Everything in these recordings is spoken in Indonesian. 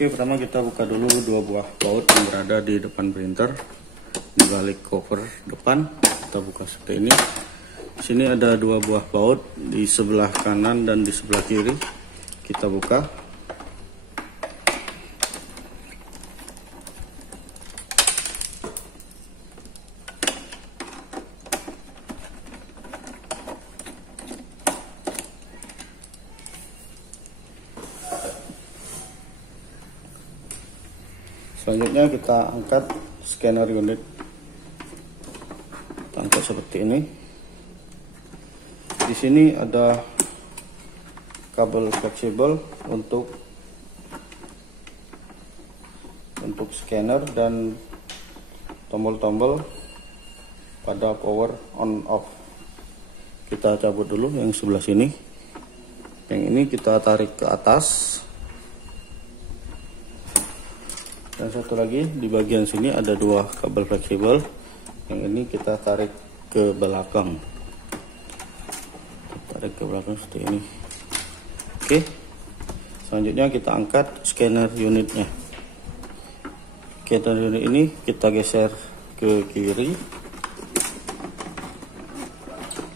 Oke, pertama kita buka dulu dua buah baut yang berada di depan printer. Di balik cover depan kita buka seperti ini. Di sini ada dua buah baut di sebelah kanan dan di sebelah kiri. Kita buka. Selanjutnya kita angkat scanner unit. Kita angkat seperti ini. Di sini ada kabel fleksibel untuk scanner dan tombol-tombol pada power on off. Kita cabut dulu yang sebelah sini. Yang ini kita tarik ke atas. Dan satu lagi di bagian sini ada dua kabel fleksibel. Yang ini kita tarik ke belakang. Tarik ke belakang seperti ini. Oke. Selanjutnya kita angkat scanner unitnya. Scanner unit ini kita geser ke kiri.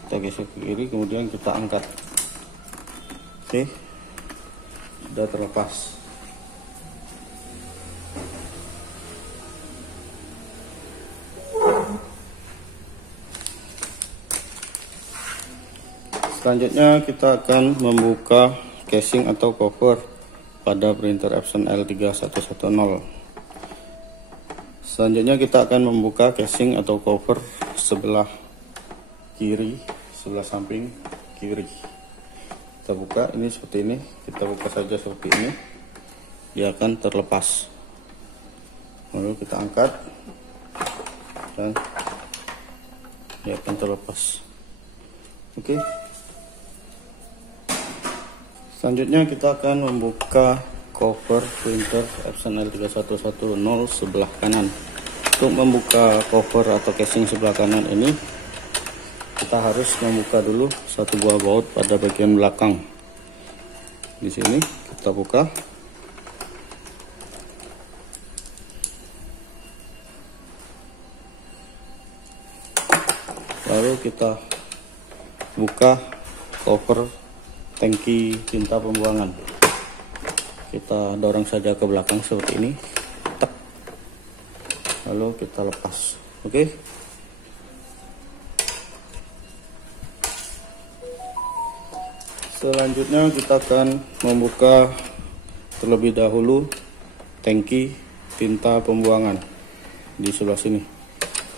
Kita geser ke kiri, kemudian kita angkat. Oke. Sudah terlepas. Selanjutnya kita akan membuka casing atau cover pada printer Epson L3110. Selanjutnya kita akan membuka casing atau cover sebelah kiri, sebelah samping kiri. Kita buka ini seperti ini, kita buka saja seperti ini. Dia akan terlepas. Lalu kita angkat dan dia akan terlepas. Oke. Selanjutnya kita akan membuka cover printer Epson L3110 sebelah kanan. Untuk membuka cover atau casing sebelah kanan ini, kita harus membuka dulu satu buah baut pada bagian belakang. Di sini kita buka. Lalu kita buka cover tangki tinta pembuangan. Kita dorong saja ke belakang seperti ini. Tek. Lalu kita lepas. Oke. Selanjutnya kita akan membuka terlebih dahulu tangki tinta pembuangan di sebelah sini.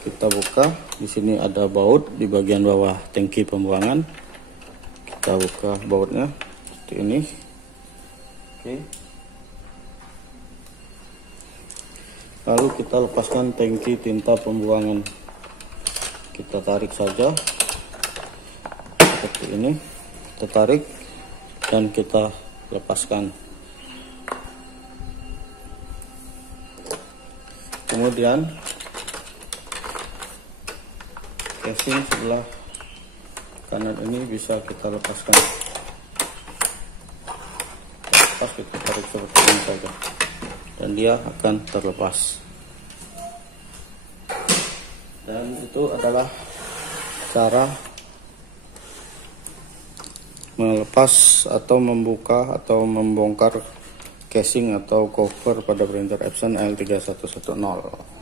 Kita buka. Di sini ada baut di bagian bawah tangki pembuangan. Kita buka bautnya seperti ini. Oke. Lalu kita lepaskan tangki tinta pembuangan. Kita tarik saja seperti ini. Kita tarik dan kita lepaskan. Kemudian casing sebelah kanan ini bisa kita lepaskan. Lepas, kita tarik seperti ini saja dan dia akan terlepas. Dan itu adalah cara melepas atau membuka atau membongkar casing atau cover pada printer Epson L3110.